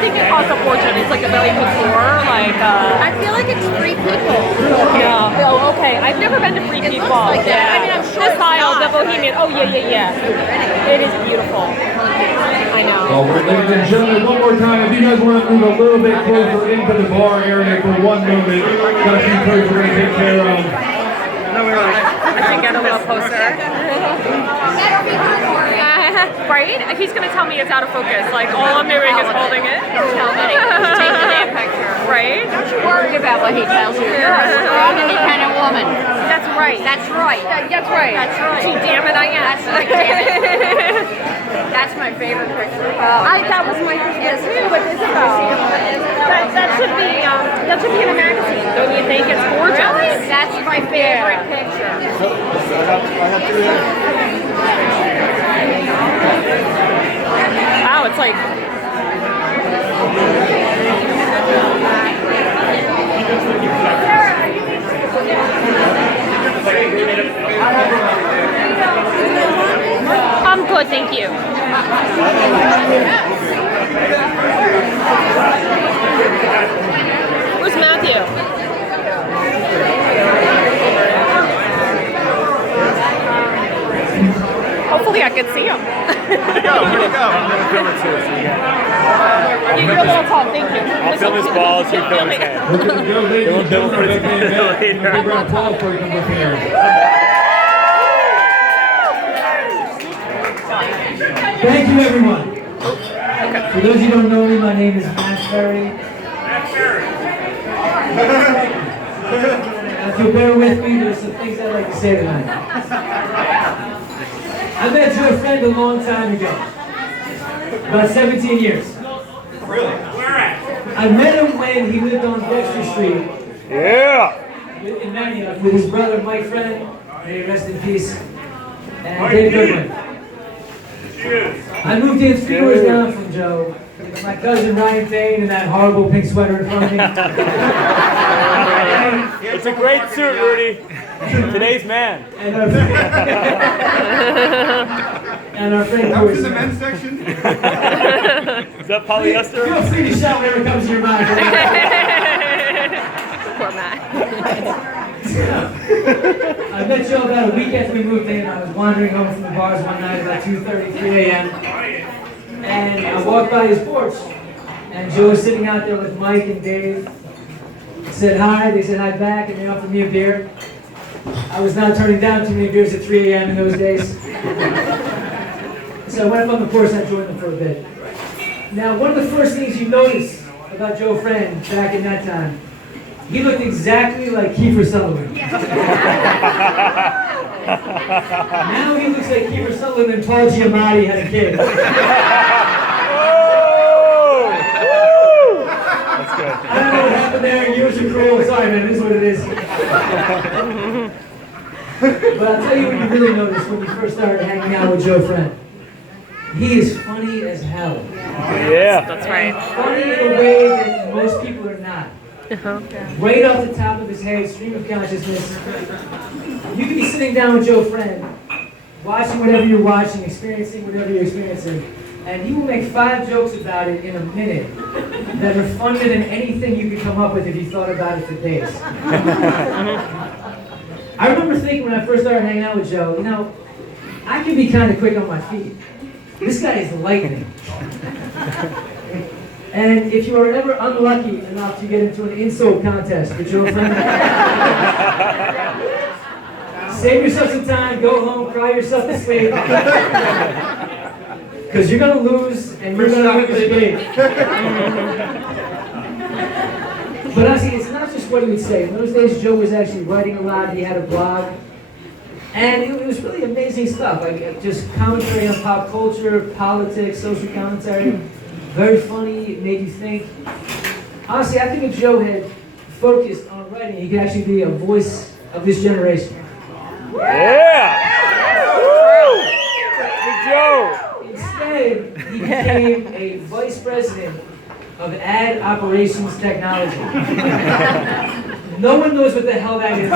think it costs a fortune. It's like a very couture, like. I feel like it's Free People. Yeah. Oh, okay. I've never been to Free People. Like that. Yeah. I mean, I'm sure the it's style, not, the bohemian. Oh yeah. It is beautiful. I know. Well, ladies and gentlemen, one more time, if you guys want to move a little bit closer into the bar area for 1 moment, got a few toys we're going to take care of. I should get a little closer. Right? He's going to tell me it's out of focus. Like, all I'm doing is holding it. Tell me. Take the damn picture. Right? Don't you worry about what he tells you. You're a strong, independent woman. That's right. That's right. That's right. That's right. Gee, damn it, I am. That's right, damn it. That's my favorite picture. That was my favorite too, with Isabel. That should be in a magazine. Don't you think? It's gorgeous. Really? That's my favorite picture. Wow, it's like. I'm good, thank you. Where's Matthew? Hopefully I can see him. Where'd he go? I'm going to film it too. So You're a little tall, thank you. I'll film his balls, you film his head. We're going to go, ladies and gentlemen, for the main event. Give a round of applause for you come here. Thank you, everyone. For those of you who don't know me, my name is Matt Ferrie. If you'll bear with me, there's some things I'd like to say tonight. I met Joe Friend a long time ago, about 17 years. Really? Where at? I met him when he lived on Dexter Street. Yeah! In Manioc with his brother Mike Friend, may he rest in peace, and Dave Goodwin. I moved in 3 doors down from Joe with my cousin Ryan Payne in that horrible pink sweater in front of me. It's a great suit, Rudy. Today's man. And our friend That was in Corey. the men's section? Is that polyester? Feel free to shout whatever comes to your mind. Poor Matt. I met Joe about a week after we moved in. I was wandering home from the bars one night about 2:30, 3 a.m. And I walked by his porch. And Joe was sitting out there with Mike and Dave. Said hi, they said hi back, and they offered me a beer. I was not turning down too many beers at 3 a.m. in those days. So I went up on the porch and I joined them for a bit. Now, one of the first things you notice about Joe Friend back in that time, he looked exactly like Kiefer Sutherland. Now he looks like Kiefer Sutherland and Paul Giamatti had a kid. That's good. I don't know what happened there. Yours are cruel. Sorry, man. It is what it is. But I'll tell you what you really notice when you first started hanging out with Joe Friend. He is funny as hell. Yeah. That's right. Funny in a way that most people are not. Right off the top of his head, stream of consciousness. You could be sitting down with Joe Friend, watching whatever you're watching, experiencing whatever you're experiencing, and he will make 5 jokes about it in a minute that are funnier than anything you could come up with if you thought about it for days. I remember thinking when I first started hanging out with Joe, you know, I can be kind of quick on my feet. This guy is lightning. And if you are ever unlucky enough to get into an insult contest with Joe Friend, save yourself some time, go home, cry yourself to sleep. Because you're going to lose and you're going to win the game. But honestly, it's not just what he would say. In those days, Joe was actually writing a lot. He had a blog. And it was really amazing stuff. Like just commentary on pop culture, politics, social commentary. Very funny, it made you think. Honestly, I think if Joe had focused on writing, he could actually be a voice of this generation. Yeah! Good Joe! Instead, he became a vice president of ad operations technology. No one knows what the hell that is.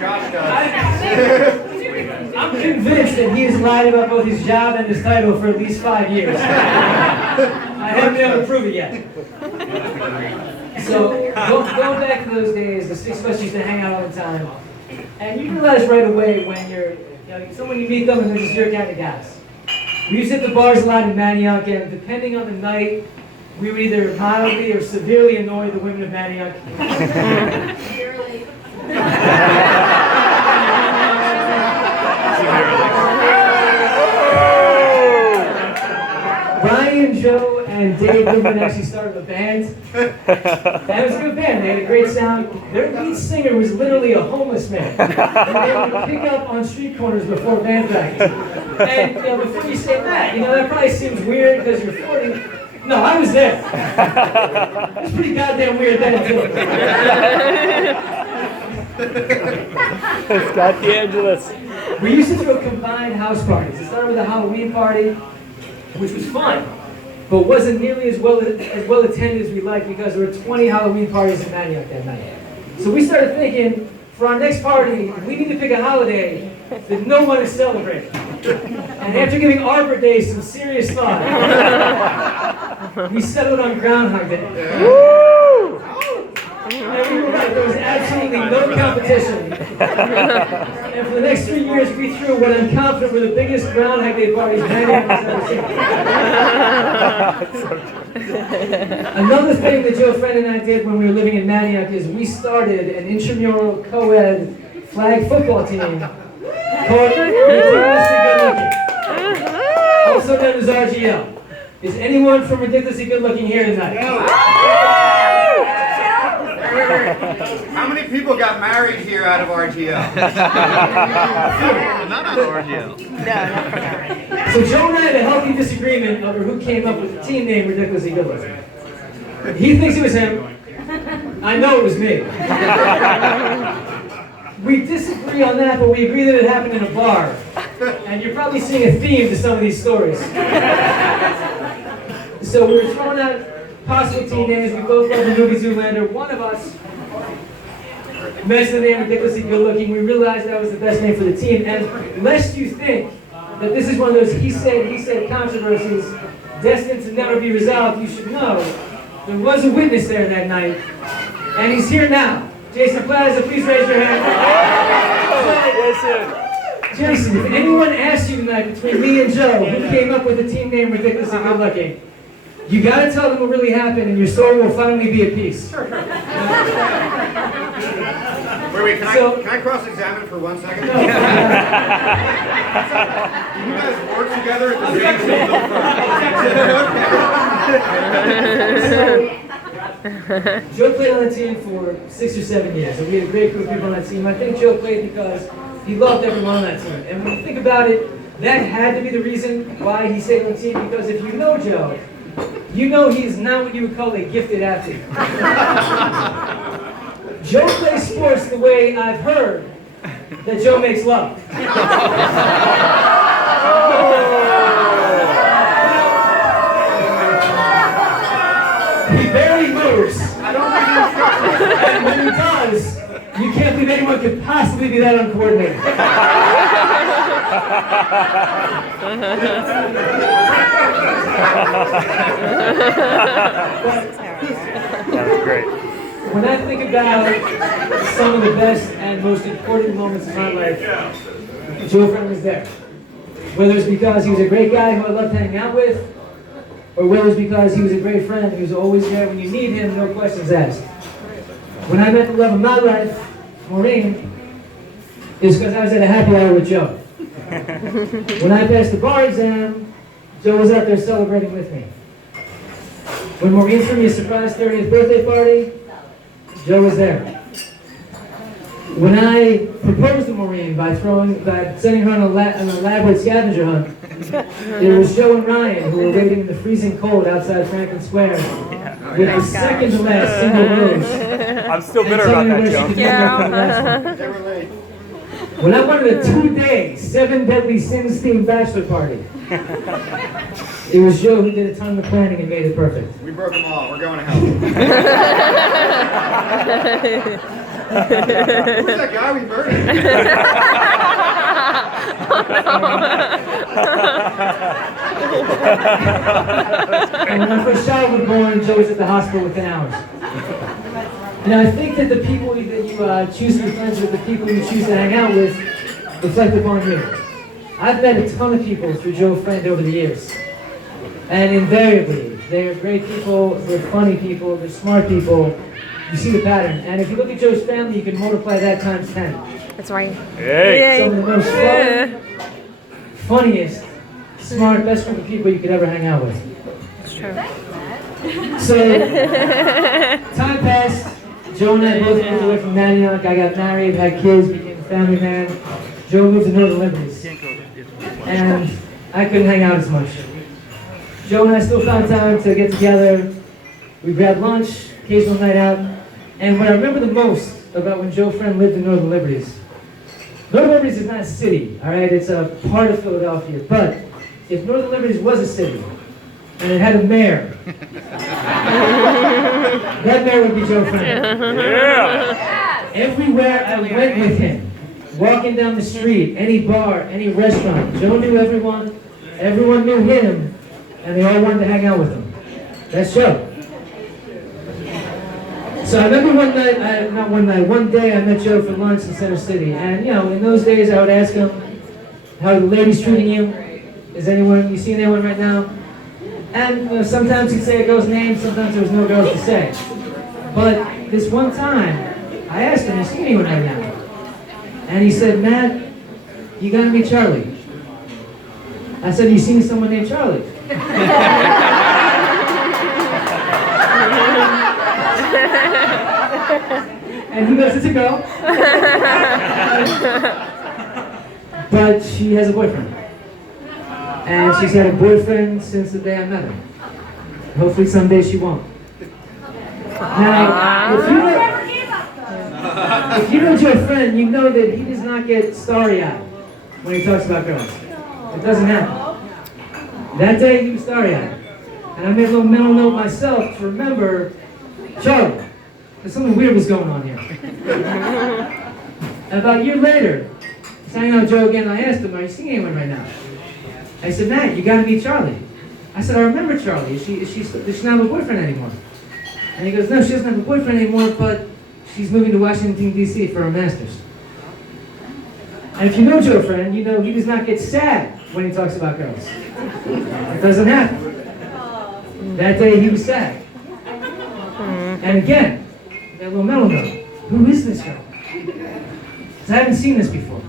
Josh does. I'm I'm convinced that he has lied about both his job and his title for at least 5 years. I haven't been able to prove it yet. So, going back to those days, the six of us used to hang out all the time. And you realize right away when someone you meet them and they're just your kind of guys. We used to hit the bars a lot in Manioc, and depending on the night, we would either mildly or severely annoy the women of Manioc. Brian, Joe, and Dave Goodman actually started a band. And it was a good band. They had a great sound. Their lead singer was literally a homeless man. And they would pick up on street corners before band practice. And before you say that, that probably seems weird because you're 40. No, I was there. It was pretty goddamn weird then, too. Scott DeAngelis. We used to throw combined house parties. It started with a Halloween party, which was fun, but wasn't nearly as well attended as we liked because there were 20 Halloween parties in Manioc that night. So we started thinking, for our next party, we need to pick a holiday that no one is celebrating. And after giving Arbor Day some serious thought, we settled on Groundhog Day. Woo! And we were right, there was absolutely no competition. And for the next 3 years, we threw what I'm confident were the biggest Groundhog Day parties Manioc has ever seen. Another thing that Joe Friend and I did when we were living in Manioc is we started an intramural co-ed flag football team called Ridiculously Good Looking, also known as RGL. Is anyone from Ridiculously Good Looking here tonight? How many people got married here out of RGL? Not out of RGL. So Joe and I had a healthy disagreement over who came up with the team name Ridiculously Good Looking. He thinks it was him. I know it was me. We disagree on that, but we agree that it happened in a bar. And you're probably seeing a theme to some of these stories. So we were throwing out possible team names. We both love the movie Zoolander. One of us mentioned the name Ridiculously Good Looking. We realized that was the best name for the team. And lest you think that this is one of those he said controversies destined to never be resolved, you should know there was a witness there that night, and he's here now. Jason Plaza, please raise your hand. Jason, if anyone asks you tonight between me and Joe who came up with the team name Ridiculously Good Looking, you gotta tell them what really happened, and your story will finally be at peace. Wait, can I cross-examine for 1 second? No. You guys work together at the same Joe played on the team for 6 or 7 years, and we had a great group of people on that team. I think Joe played because he loved everyone on that team. And when you think about it, that had to be the reason why he stayed on the team, because if you know Joe, you know he's not what you would call a gifted athlete. Joe plays sports the way I've heard that Joe makes love. He barely moves. I don't think he instructions. And when he does, you can't believe anyone could possibly be that uncoordinated. That was great. When I think about some of the best and most important moments of my life, Joe Friend was there. Whether it's because he was a great guy who I loved hanging out with, or whether it's because he was a great friend who was always there when you need him, no questions asked. When I met the love of my life, Maureen, it's because I was at a happy hour with Joe. When I passed the bar exam, Joe was out there celebrating with me. When Maureen threw me a surprise 30th birthday party, Joe was there. When I proposed to Maureen by sending her on an elaborate scavenger hunt, it was Joe and Ryan who were waiting in the freezing cold outside Franklin Square with the second to last single rose. I'm still bitter about that, Joe. When I wanted a 2-day, 7 Deadly Sins themed bachelor party, it was Joe who did a ton of the planning and made it perfect. We broke them all. We're going to hell. Who's that guy we murdered? And when my first child was born, Joe was at the hospital within hours. And I think that the people that you choose to be friends with, the people you choose to hang out with, reflect upon you. I've met a ton of people through Joe Friend over the years. And invariably, they're great people, they're funny people, they're smart people. You see the pattern. And if you look at Joe's family, you can multiply that times 10. That's right. Hey. Some of the most fun, funniest, smart, best group of people you could ever hang out with. It's true. So, time passed. Joe and I both moved away from Manioc. I got married, had kids, became a family man. Joe moved to Northern Liberties. And I couldn't hang out as much. Joe and I still found time to get together. We grabbed lunch, occasional night out. And what I remember the most about when Joe Friend lived in Northern Liberties, Northern Liberties is not a city, all right? It's a part of Philadelphia. But if Northern Liberties was a city, and it had a mayor, that mayor would be Joe Friend. Yeah. Everywhere I went with him, walking down the street, any bar, any restaurant, Joe knew everyone, everyone knew him, and they all wanted to hang out with him. That's Joe. So I remember one day I met Joe for lunch in Center City, and in those days I would ask him, how are the ladies treating you? You seeing anyone right now? And sometimes he'd say a girl's name, sometimes there was no girls to say. But this one time, I asked him, you see anyone right now? And he said, Matt, you gotta meet Charlie. I said, you seen someone named Charlie? And he goes, it's a girl. But she has a boyfriend. And she's had a boyfriend since the day I met her. Hopefully someday she won't. Now, if you know Joe Friend, you know that he does not get starry-eyed when he talks about girls. It doesn't happen. That day he was starry-eyed. And I made a little mental note myself to remember Charlie. There's something weird was going on here. And about a year later, I was hanging out with Joe again, and I asked him, are you seeing anyone right now? I said, Matt, you gotta meet Charlie. I said, I remember Charlie. Does she not have a boyfriend anymore? And he goes, no, she doesn't have a boyfriend anymore, but she's moving to Washington, D.C. for her master's. And if you know Joe Friend, you know he does not get sad when he talks about girls. It doesn't happen. That day he was sad. And again, that little mental note, who is this girl? Because I haven't seen this before.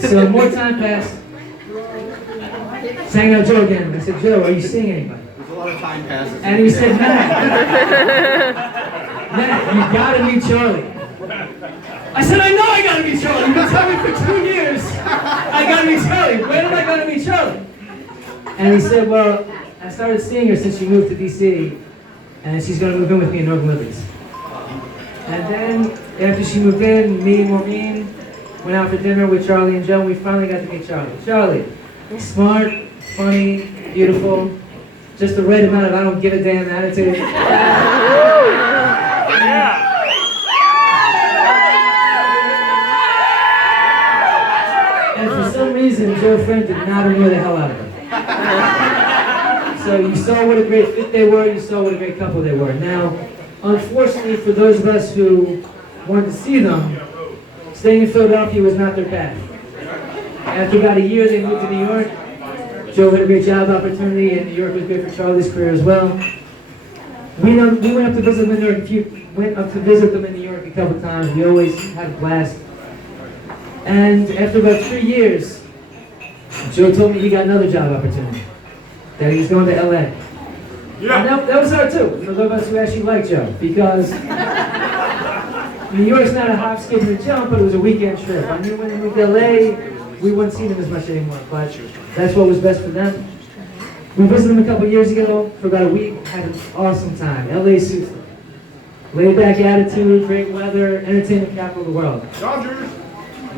So more time passed. Sang out Joe again. I said, Joe, are you seeing anybody? There's a lot of time passes. And he said, Matt, you gotta meet Charlie. I said, I know I gotta meet Charlie. You've been telling me for 2 years I gotta meet Charlie. When am I gonna meet Charlie? And he said, well, I started seeing her since she moved to D.C. and she's gonna move in with me in Northern Liberties. And then, after she moved in, me and Maureen went out for dinner with Charlie and Joe, and we finally got to meet Charlie. Charlie, smart, funny, beautiful, just the right amount of I don't give a damn attitude. And for some reason, Joe Friend did not annoy the hell out of her. So you saw what a great fit they were, you saw what a great couple they were. Now, unfortunately for those of us who wanted to see them, staying in Philadelphia was not their path. After about a year, they moved to New York. Joe had a great job opportunity, and New York was great for Charlie's career as well. We went up to visit them in New York a couple times. We always had a blast. And after about 3 years, Joe told me he got another job opportunity, that he was going to LA. Yeah. And that was hard too, for those of us who actually like Joe, because New York's not a hop, skip, and a jump, but it was a weekend trip. I knew when we moved to LA, we wouldn't see them as much anymore, but that's what was best for them. We visited them a couple years ago for about a week, had an awesome time. LA suits them. Laid back attitude, great weather, entertainment capital of the world. Dodgers!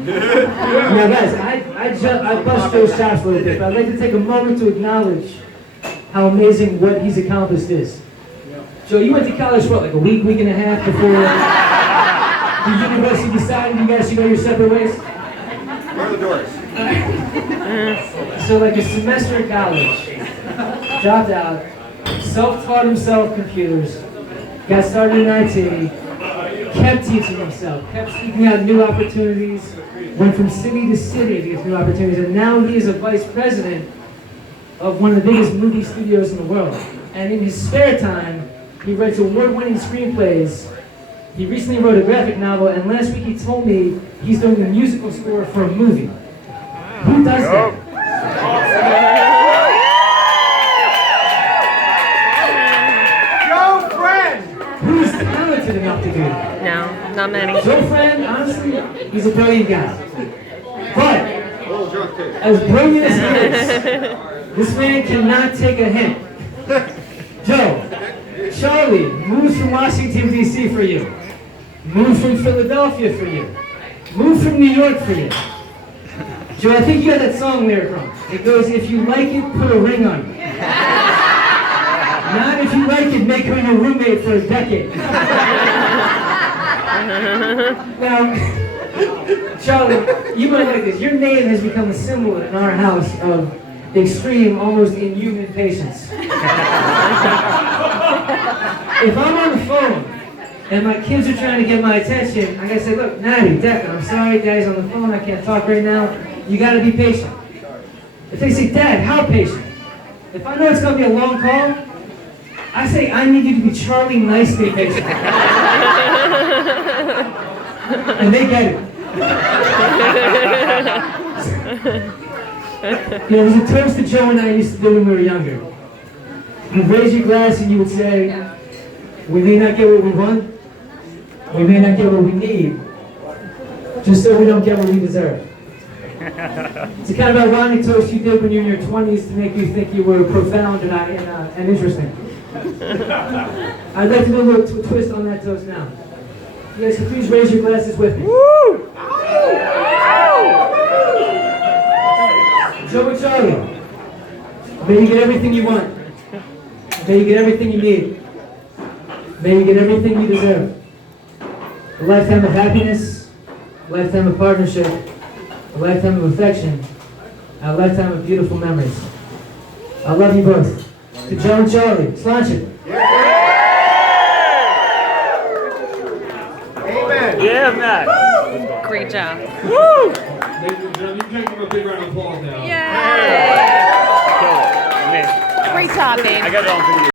Now guys, I bust Joe's chops a little bit, but I'd like to take a moment to acknowledge how amazing what he's accomplished is. Joe, you went to college, what, like a week and a half before the university decided you guys should go your separate ways? We're the doors. So like a semester in college, dropped out, self-taught himself computers, got started in IT, kept teaching himself, kept seeking out new opportunities, went from city to city to get new opportunities, and now he is a vice president of one of the biggest movie studios in the world. And in his spare time, he writes award-winning screenplays. He recently wrote a graphic novel, and last week he told me he's doing a musical score for a movie. Who does that? Joe Friend! Who's talented enough to do that? No, not many. Joe Friend, honestly, he's a brilliant guy. But, A little drunk too. as brilliant as he is, this man cannot take a hint. Joe, Charlie moves from Washington, D.C. for you. Moved from Philadelphia for you. Moved from New York for you. Joe, I think you got that song lyric wrong. It goes, if you like it, put a ring on it. Not if you like it, make her your roommate for a decade. Now, Charlie, you might like this. Your name has become a symbol in our house of extreme, almost inhuman patience. If I'm on the phone and my kids are trying to get my attention, I gotta say, look, Natty, Declan, I'm sorry, Daddy's on the phone, I can't talk right now. You gotta be patient. If they say, Dad, how patient? If I know it's gonna be a long call, I say, I need you to be Charlie nicely patient. And they get it. You know, there's a toast that Joe and I used to do when we were younger. You'd raise your glass and you would say, we may not get what we want, we may not get what we need, just so we don't get what we deserve. It's a kind of ironic toast you did when you were in your 20s to make you think you were profound and interesting. I'd like to do a little twist on that toast now. You guys can please raise your glasses with me. Woo! Joe and Charlie, may you get everything you want. May you get everything you need. May you get everything you deserve. A lifetime of happiness, a lifetime of partnership, a lifetime of affection, and a lifetime of beautiful memories. I love you both. To Joe and Charlie, sláinte it. Amen. Yeah, Matt. Great job. Woo! Ladies and gentlemen, you can give him a big round of applause now. Yay! Killed it. Man, Great job, babe. I got it on video.